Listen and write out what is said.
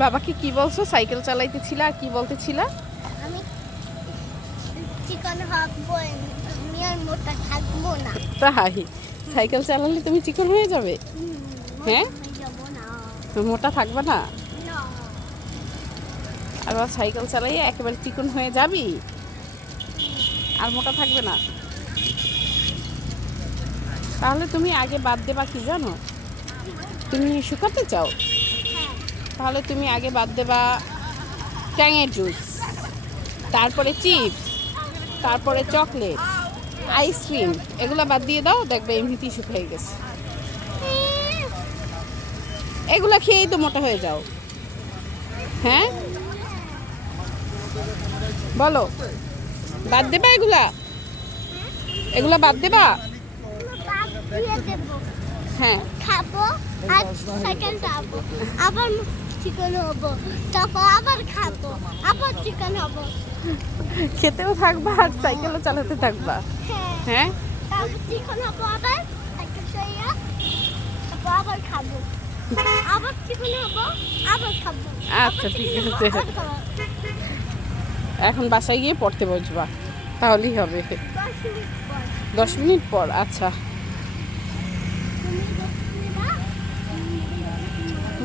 বাবাকে কি বলছো? সাইকেল চালাইতেছিল আর কি বলতেছিল? আমি চিকন হব আমি আর মোটা থাকব না। তাই সাইকেল চালালে তুমি চিকন হয়ে যাবে? হ্যাঁ? মোটা থাকবে না? আবার সাইকেল চালাইয়ে একেবারে চিকন হয়ে যাবি? আর মোটা থাকবে না? তাহলে তুমি আগে বাদ দেবা কি জানো? তুমি শুকাতে চাও? তাহলে তুমি আগে বাদ দেবা ট্যাঙের জুস তারপরে চিপস তারপরে চকলেট আইসক্রিম এগুলো বাদ দিয়ে দাও দেখবে এমনিতেই শুকিয়ে গেছে। এগুলো খেয়েই তো মোটা হয়ে যাও। হ্যাঁ? বলো বাদ দেবা এগুলা? এগুলা বাদ দেবা? হ্যাঁ। খাব আর সাইকেল চালাবো আবার চিকন হব তারপর আবার খাব আবার চিকন হব খেতেও থাকবা আর সাইকেলও চালাতে থাকবা। হ্যাঁ। হ্যাঁ? তারপর চিকন হব আবার সাইকেল চালিয়ে তারপর আবার খাব। আবার চিকন হব আবার খাব। আচ্ছা, ঠিক আছে। এখন বাসায় গিয়ে পড়তে বসবা তাহলেই হবে। দশ মিনিট পর আচ্ছা।